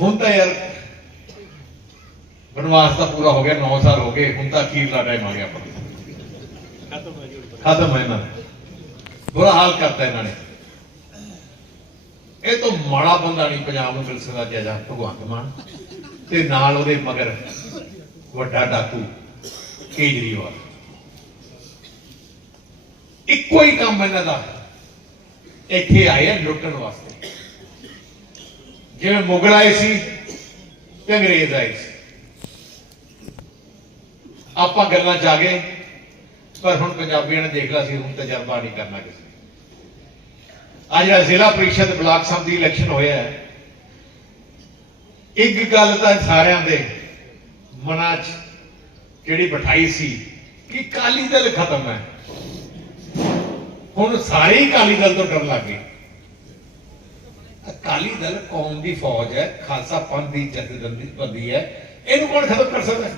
ਹੁਣ ਤਾਂ ਯਾਰ ਬਨਵਾਸ ਤਾਂ ਪੂਰਾ ਹੋ ਗਿਆ 9 ਸਾਲ ਹੋ ਗਏ, ਹੁਣ ਤਾਂ ਅਖੀਰਲਾ ਟਾਈਮ ਆ ਗਿਆ ਆਪਣਾ ਖਤਮ ਹੈ ਇਹਨਾਂ ਨੇ ਬੁਰਾ ਹਾਲ ਕਰਤਾ ਇਹਨਾਂ ਨੇ। ਇਹ ਤੋਂ ਮਾੜਾ ਬੰਦਾ ਨਹੀਂ ਪੰਜਾਬ ਨੂੰ ਮਿਲ ਸਕਦਾ ਜਿਹਾ ਭਗਵੰਤ ਮਾਨ ਤੇ ਨਾਲ ਉਹਦੇ ਮਗਰ ਵੱਡਾ ਡਾਕੂ ਕੇਜਰੀਵਾਲ। ਇੱਕੋ ਹੀ ਕੰਮ ਇਹਨਾਂ ਦਾ। ਇੱਥੇ ਆਏ ਲੁੱਟਣ ਵਾਸਤੇ। ਜਿਵੇਂ ਮੁਗਲ ਆਏ ਸੀ ਤੇ ਅੰਗਰੇਜ਼ ਆਏ ਸੀ। ਆਪਾਂ ਗੱਲਾਂ ਜਾ ਗਏ, ਪਰ ਹੁਣ ਪੰਜਾਬੀਆਂ ਨੇ ਦੇਖ ਲਿਆ ਸੀ, ਹੁਣ ਤਜਰਬਾ ਨਹੀਂ ਕਰਨਾ ਕਿਸੇ ਨੇ। ਅੱਜ ਜਿਹੜਾ ਜ਼ਿਲ੍ਹਾ ਪ੍ਰੀਸ਼ਦ ਬਲਾਕ ਸਭ ਦੀ ਇਲੈਕਸ਼ਨ ਹੋਇਆ ਹੈ। ਇੱਕ ਗੱਲ ਤਾਂ ਸਾਰਿਆਂ ਦੇ ਮਨਾਂ 'ਚ ਜਿਹੜੀ ਬਿਠਾਈ ਸੀ ਕਿ ਕਾਲੀ ਦਲ ਖਤਮ ਹੈ। ਹੁਣ ਸਾਰੇ ਹੀ ਕਾਲੀ ਦਲ ਤੋਂ ਡਰਨ ਲੱਗ ਗਏ। ਅਕਾਲੀ ਦਲ ਕੌਮ ਦੀ ਫੌਜ ਹੈ ਖਾਲਸਾ ਪੰਥ ਦੀ ਜਥੇਬੰਦੀ ਬੰਦੀ ਹੈ। ਇਹਨੂੰ ਕੌਣ ਖਤਮ ਕਰ ਸਕਦਾ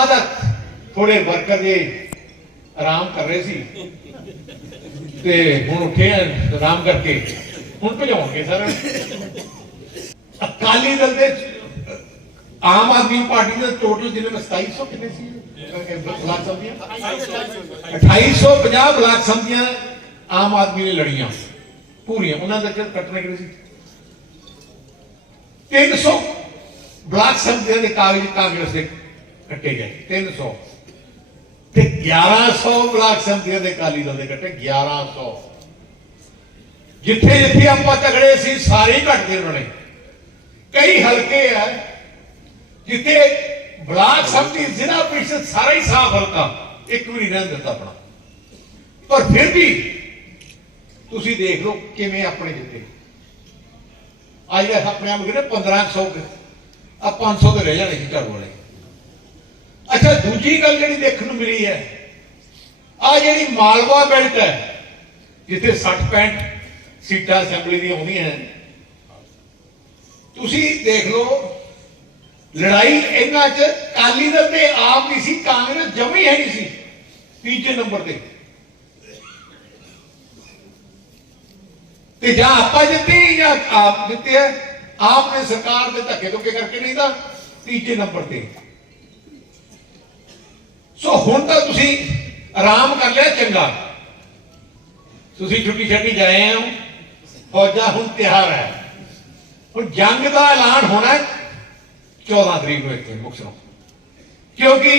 ਆਦਤ ਥੋੜੇ ਵਰਕਰ ਜੇ ਆਰਾਮ ਕਰ ਰਹੇ ਸੀ ਤੇ ਹੁਣ ਉੱਠੇ ਆ ਆਰਾਮ ਕਰਕੇ ਹੁਣ ਭਜਾਉਣਗੇ ਸਰ। ਅਕਾਲੀ ਦਲ ਦੇ ਆਮ ਆਦਮੀ ਪਾਰਟੀ ਦੇ ਟੋਟਲ ਜਿੰਨੇ ਵਿੱਚ 2700 ਕਿੰਨੇ ਸੀ? ਬਲਾਕ ਸੰਧੀਆਂ? 2850 ਬਲਾਕ ਸੰਧੀਆਂ ਆਮ ਆਦਮੀ ਨੇ ਲੜੀਆਂ। ਪੂਰੀਆਂ, ਉਹਨਾਂ ਦਾ ਕੱਟਣੇ, ਕਿਹੜੇ ਸੀ? 300 ਬਲਾਕ ਸੰਧੀਆਂ ਦੇ ਕਾਗਜ਼, ਕਾਂਗਰਸ ਦੇ ਕੱਟੇ ਗਏ 300 ਤੇ 1100 ਬਲਾਕ ਸੰਧੀਆਂ ਦੇ ਕਾਲੀ ਦਲ ਦੇ ਕੱਟੇ 1100 ਜਿੱਥੇ ਜਿੱਥੇ ਆਪਾਂ ਤਗੜੇ ਸੀ, ਸਾਰੇ ਹੀ ਉਹਨਾਂ ਨੇ। ਕਈ ਹਲਕੇ ਆ, ਜਿੱਥੇ ਬਲਾਕ ਸੰਮਤੀ ਜ਼ਿਲ੍ਹਾ ਪ੍ਰੀਸ਼ਦ ਸਾਰਾ ਹੀ ਸਾਫ਼ ਹਲਕਾ, ਇੱਕ ਵੀ ਨਹੀਂ ਰਹਿਣ ਦਿੱਤਾ ਆਪਣਾ। ਪਰ ਫਿਰ ਵੀ ਤੁਸੀਂ ਦੇਖ ਲਓ ਕਿਵੇਂ ਆਪਣੇ ਜਿੱਤੇ ਅੱਜ ਇਹ ਆਪਣੇ ਆਪ ਕਿਹਨੇ 1500 ਆ 500 ਤੇ ਰਹਿ ਜਾਣੇ ਸੀ ਝਾੜੂ ਵਾਲੇ। ਅੱਛਾ, ਦੂਜੀ ਗੱਲ ਜਿਹੜੀ ਦੇਖਣ ਨੂੰ ਮਿਲੀ ਹੈ ਆ ਜਿਹੜੀ ਮਾਲਵਾ ਬੈਲਟ ਹੈ, ਜਿੱਥੇ 60 65 ਸੀਟਾਂ ਅਸੈਂਬਲੀ ਦੀਆਂ ਆਉਂਦੀਆਂ ਹਨ। ਤੁਸੀਂ ਦੇਖ ਲਓ, ਲੜਾਈ ਇਹਨਾਂ 'ਚ ਕਾਲੀ ਦਲ ਤੇ ਆਪ ਦੀ ਸੀ, ਕਾਂਗਰਸ ਜਮੀ ਹੈ ਨਹੀਂ ਸੀ, ਤੀਜੇ ਨੰਬਰ ਤੇ। ਤੇ ਜਾਂ ਆਪਾਂ ਜਿੱਤੇ ਜਾਂ ਆਪ ਜਿੱਤੇ ਹੈ ਆਪ ਨੇ ਸਰਕਾਰ ਦੇ ਧੱਕੇ ਧੁੱਕੇ ਕਰਕੇ ਨਹੀਂ ਤਾਂ ਤੀਜੇ ਨੰਬਰ ਤੇ। ਸੋ ਹੁਣ ਤਾਂ ਤੁਸੀਂ ਆਰਾਮ ਕਰ ਲਿਆ ਚੰਗਾ। ਤੁਸੀਂ ਛੁੱਟੀ ਛੱਟੀ ਜਾਏ ਹੋ, ਫੌਜਾਂ ਹੁਣ ਤਿਆਰ ਹੈ। ਹੁਣ ਜੰਗ ਦਾ ਐਲਾਨ ਹੋਣਾ ਹੈ 14 ਤਰੀਕ ਨੂੰ ਇੱਥੇ ਮੁਕਸਰੋਂ ਕਿਉਂਕਿ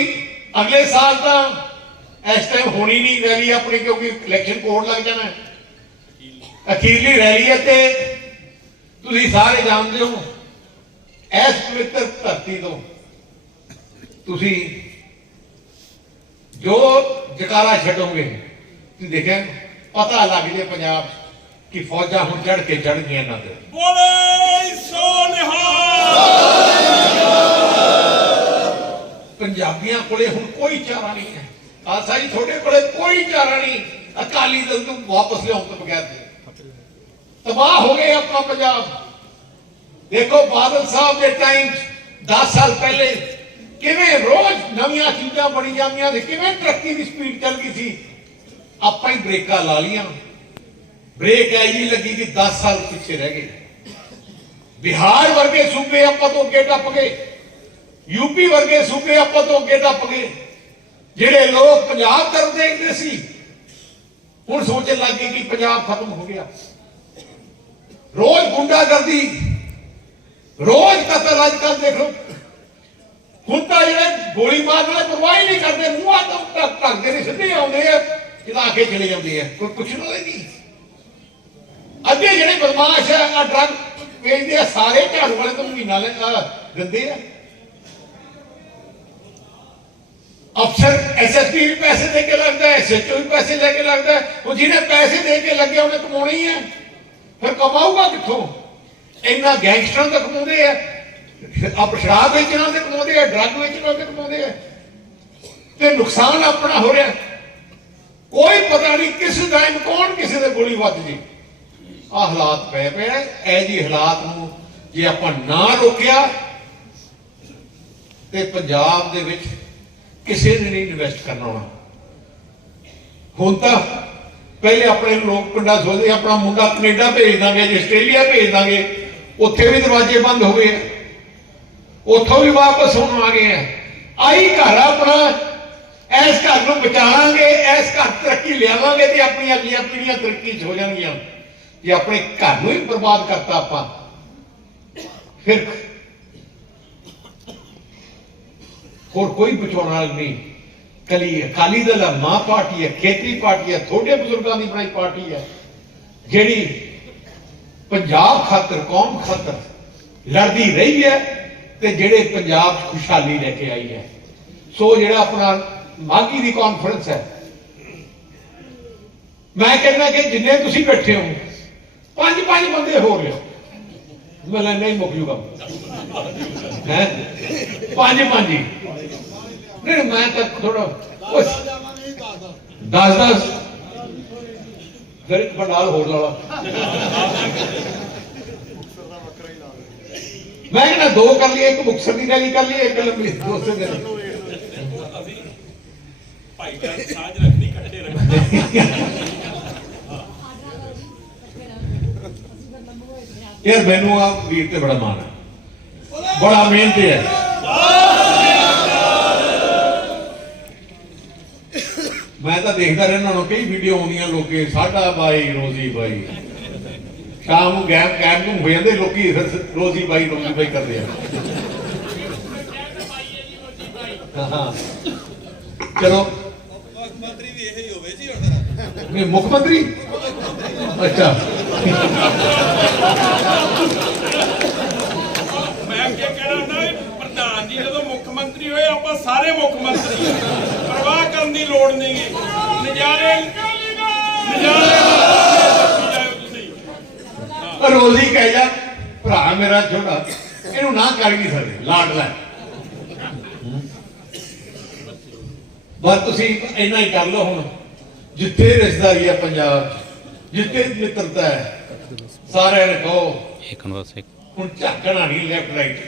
ਅਗਲੇ ਸਾਲ ਤਾਂ ਇਸ ਟਾਈਮ ਹੋਣੀ ਨਹੀਂ ਰੈਲੀ ਆਪਣੀ, ਕਿਉਂਕਿ ਇਲੈਕਸ਼ਨ ਕੋਡ ਲੱਗ ਜਾਣਾ ਹੈ। ਅਖੀਰਲੀ ਰੈਲੀ ਹੈ ਤੇ ਤੁਸੀਂ ਸਾਰੇ ਜਾਣਦੇ ਹੋ ਇਸ ਪਵਿੱਤਰ ਧਰਤੀ ਤੋਂ ਤੁਸੀਂ ਜੋ ਜਕਾਰਾ ਛੱਡੋਗੇ ਤੁਸੀਂ ਦੇਖਿਆ ਪਤਾ ਲੱਗ ਜੇ ਪੰਜਾਬ ਕਿ ਫੌਜਾਂ ਹੁਣ ਚੜ ਕੇ ਚੜ ਗਈਆਂ ਇਹਨਾਂ ਤੇ। ਬੋਲੇ ਸੋਨਿਹਾ ਪੰਜਾਬੀਆਂ ਕੋਲੇ ਹੁਣ ਕੋਈ ਚਾਰਾ ਨਹੀਂ ਹੈ। ਆਸਾ ਜੀ ਤੁਹਾਡੇ ਕੋਲੇ ਕੋਈ ਚਾਰਾ ਨਹੀਂ। ਅਕਾਲੀ ਦਲ ਨੂੰ ਵਾਪਸ ਲਿਆਉਣ ਤੋਂ ਬਗੈਰ। ਤਬਾਹ ਹੋ ਗਏ ਆਪਣਾ ਪੰਜਾਬ। ਦੇਖੋ ਬਾਦਲ ਸਾਹਿਬ ਦੇ ਟਾਈਮ 10 ਸਾਲ ਪਹਿਲੇ ਕਿਵੇਂ ਰੋਜ਼ ਨਵੀਆਂ ਚੀਜ਼ਾਂ ਬਣੀ ਜਾਂਦੀਆਂ ਸੀ, ਕਿਵੇਂ ਤਰੱਕੀ ਦੀ ਸਪੀਡ ਚੱਲ ਗਈ ਸੀ। ਆਪਾਂ ਹੀ ਬ੍ਰੇਕਾਂ ਲਾ ਲੀਆਂ ਬ੍ਰੇਕ ਐ ਜੀ ਲੱਗੀ ਕਿ 10 ਸਾਲ ਪਿੱਛੇ ਰਹਿ ਗਏ। ਬਿਹਾਰ ਵਰਗੇ ਸੂਬੇ ਆਪਾਂ ਤੋਂ ਅੱਗੇ ਟੱਪ ਗਏ। ਯੂਪੀ ਵਰਗੇ ਸੂਬੇ ਆਪਾਂ ਤੋਂ ਅੱਗੇ ਟੱਪ ਗਏ। ਜਿਹੜੇ ਲੋਕ ਪੰਜਾਬ ਤਰਫ ਹੁਣ ਸੋਚਣ ਲੱਗ ਗਏ ਕਿ ਪੰਜਾਬ ਖਤਮ ਹੋ ਗਿਆ। ਰੋਜ਼ ਗੁੰਡਾਗਰਦੀ, ਰੋਜ਼ ਕਤਲ ਅੱਜ ਕੱਲ ਦੇਖ ਲਓ। ਹੁਣ ਤਾਂ ਜਿਹੜੇ ਗੋਲੀ ਮਾਰਨ ਵਾਲੇ ਪਰਵਾਹ ਹੀ ਨਹੀਂ ਕਰਦੇ, ਮੂੰਹਾਂ ਤੋਂ ਟੱਕ ਟੱਕਦੇ ਨੇ, ਸਿੱਧੇ ਆਉਂਦੇ ਆ ਜਿਹਦਾ ਕੇ ਚਲੇ ਜਾਂਦੇ ਆ। ਕੋਈ ਪੁੱਛਣ ਵਾਲਾ ਨਹੀਂ ਅੱਧੇ ਜਿਹੜੇ ਬਦਮਾਸ਼ ਆ ਆ ਡਰਗ ਵੇਚਦੇ ਆ, ਸਾਰੇ ਝਾੜੂ ਵਾਲੇ ਤੋਂ ਮਹੀਨਾ ਲੈਂਦਾ ਆਹ ਦਿੰਦੇ ਆ। ਅਫਸਰ ਐਸਐਸਪੀ ਵੀ ਪੈਸੇ ਦੇ ਕੇ ਲੱਗਦਾ ਹੈ ਐਸਐਚਓ ਵੀ ਪੈਸੇ ਲੈ ਕੇ ਲੱਗਦਾ ਹੈ ਉਹ ਜਿਹਨੇ ਪੈਸੇ ਦੇ ਕੇ ਲੱਗਿਆ ਉਹਨੇ ਕਮਾਉਣੇ ਹੀ ਹੈ ਫਿਰ ਕਮਾਊਗਾ ਕਿੱਥੋਂ? ਇੰਨਾ ਗੈਂਗਸਟਰਾਂ ਦਾ ਕਮਾਉਂਦੇ ਆ। ਆਪ ਸ਼ਰਾਬ ਵੇਚਣਾ ਤੇ ਕਮਾਉਂਦੇ ਆ, ਡਰੱਗ ਵੇਚਣਾ ਤੇ ਕਮਾਉਂਦੇ ਆ। ਤੇ ਨੁਕਸਾਨ ਆਪਣਾ ਹੋ ਰਿਹਾ। ਕੋਈ ਪਤਾ ਨਹੀਂ ਕਿਸ ਟਾਈਮ ਕੌਣ ਕਿਸੇ ਦੇ ਗੋਲੀ ਵੱਜ ਜੇ। ਆ ਹਾਲਾਤ ਪਏ ਪਏ ਆ, ਇਹ ਜੀ ਹਾਲਾਤ ਨੂੰ ਜੇ ਆਪਾਂ ਨਾ ਰੋਕਿਆ, ਤੇ ਪੰਜਾਬ ਦੇ ਵਿੱਚ ਕਿਸੇ ਨੇ ਨਹੀਂ ਇਨਵੈਸਟ ਕਰਨਾ ਹੋਣਾ। ਹੁਣ ਤਾਂ ਪਹਿਲੇ ਆਪਣੇ ਲੋਕ ਪਿੰਡਾਂ ਸੋਚਦੇ ਆਪਣਾ ਮੁੰਡਾ ਕੈਨੇਡਾ ਭੇਜ ਦਾਂਗੇ, ਜੀ ਆਸਟ੍ਰੇਲੀਆ ਭੇਜ ਦਾਂਗੇ, ਉੱਥੇ ਵੀ ਦਰਵਾਜ਼ੇ ਬੰਦ ਹੋ ਗਏ ਆ। ਉੱਥੋਂ ਵੀ ਵਾਪਸ ਹੁਣ ਆ ਗਏ ਆ। ਆਈ ਘਰ ਆਪਣਾ। ਇਸ ਘਰ ਨੂੰ ਬਚਾਵਾਂਗੇ, ਇਸ ਘਰ ਤਰੱਕੀ ਲਿਆਵਾਂਗੇ ਤੇ ਆਪਣੀਆਂ ਅਗਲੀਆਂ ਪੀੜ੍ਹੀਆਂ ਤਰੱਕੀ 'ਚ ਹੋ ਜਾਣਗੀਆਂ। ਜੇ ਆਪਣੇ ਘਰ ਨੂੰ ਹੀ ਬਰਬਾਦ ਕਰਤਾ ਆਪਾਂ, ਫਿਰ ਹੋਰ ਕੋਈ ਬਚਾਉਣ ਵਾਲਾ ਨਹੀਂ। ਕਲੀ ਅਕਾਲੀ ਦਲ ਹੈ, ਮਾਂ ਪਾਰਟੀ ਹੈ, ਖੇਤਰੀ ਪਾਰਟੀ ਹੈ ਥੋੜੇ ਬਜ਼ੁਰਗਾਂ ਦੀ ਬਣਾਈ ਪਾਰਟੀ ਹੈ। ਜਿਹੜੀ ਪੰਜਾਬ ਖਾਤਰ, ਕੌਮ ਖਾਤਰ ਲੜਦੀ ਰਹੀ ਹੈ ਤੇ ਜਿਹੜੇ ਪੰਜਾਬ ਖੁਸ਼ਹਾਲੀ ਲੈ ਕੇ ਆਈ ਹੈ। ਸੋ ਜਿਹੜਾ ਆਪਣਾ ਮਾਗੀ ਦੀ ਕਾਨਫਰੰਸ ਹੈ, ਮੈਂ ਕਹਿੰਦਾ ਕਿ ਜਿੰਨੇ ਤੁਸੀਂ ਬੈਠੇ ਹੋ ਪੰਜ ਪੰਜ ਬੰਦੇ ਹੋ ਰਹੇ ਹੋ ਮੈਂ ਨਹੀਂ ਮੁੱਕ ਜੂਗਾ। ਹੈ? ਪੰਜ ਪੰਜ ਨਹੀਂ ਮੈਂ ਤਾਂ ਥੋੜਾ ਦਸ ਦਸ ਫਿਰ ਇੱਕ ਪੰਡਾਲ ਹੋਰ ਲਾ ਲਾ। ਮੈਂ ਕਹਿੰਦਾ ਦੋ ਕਰ ਲਈਏ ਇੱਕ ਮੁਕਤਸਰ ਦੀ ਰੈਲੀ ਕਰ ਲਈਏ ਇੱਕ ਲੰਬੀ ਦੋਸਤ ਦੀ ਅਸੀਂ ਭਾਈਚਾਰਕ ਸਾਂਝ ਰੱਖਣੀ ਇਕੱਠੇ ਰੱਖਣੀ ਯਾਰ ਮੈਨੂੰ ਆ ਵੀਰ ਤੇ ਬੜਾ ਮਾਣ ਹੈ। ਬੜਾ ਮਿਹਨਤੀ ਹੈ। ਮੈਂ ਤਾਂ ਦੇਖਦਾ ਰਹਿਣਾ ਉਹਨਾਂ ਕਈ ਵੀਡੀਓ ਆਉਂਦੀਆਂ ਲੋਕੇ, ਸਾਡਾ ਬਾਈ ਰੋਜ਼ੀ ਬਾਈ। ਸ਼ਾਮ ਨੂੰ ਗੈਮ ਕੈਮ ਨੂੰ ਹੋ ਜਾਂਦੇ, ਲੋਕੀ ਰੋਜ਼ੀ ਬਾਈ ਰੋਜ਼ੀ ਬਾਈ ਕਰਦੇ ਆ। ਹਾਂ ਚਲੋ। ਮੁੱਖ ਮੰਤਰੀ ਵੀ ਇਹੀ ਹੋਵੇ ਜੀ ਹੁਣ ਇਹ ਮੁੱਖ ਮੰਤਰੀ? ਅੱਛਾ। ਮੈਂ ਕੀ ਕਹਿਣਾ ਪ੍ਰਧਾਨ ਜੀ, ਜਦੋਂ ਮੁੱਖ ਮੰਤਰੀ ਹੋਏ, ਆਪਾਂ ਸਾਰੇ ਮੁੱਖ ਮੰਤਰੀ ਦੀ ਲੋੜ ਨਹੀਂ ਗੀ। ਨਜ਼ਾਰੇ ਨਜ਼ਾਰੇ ਰੋਜ਼ੀ ਕਹਿ ਜਾ ਭਰਾ ਮੇਰਾ ਛੋਟਾ ਇਹਨੂੰ ਨਾ ਕਰ ਨਹੀਂ ਸਕਦੇ? ਲਾਡਲਾ। ਬਸ ਤੁਸੀਂ ਇੰਨਾ ਹੀ ਕਰ ਲਓ ਹੁਣ। ਜਿੱਥੇ ਰਿਸ਼ਤੇਦਾਰੀ ਹੈ ਪੰਜਾਬ 'ਚ, ਜਿੱਥੇ ਮਿੱਤਰਤਾ ਹੈ ਸਾਰਿਆਂ ਨੇ ਕਹੋ। ਇੱਕ ਨੂੰ ਬਸ ਇੱਕ। ਹੁਣ ਝਾਕਣਾ ਨਹੀਂ ਲੈਫਟ ਰਾਈਟ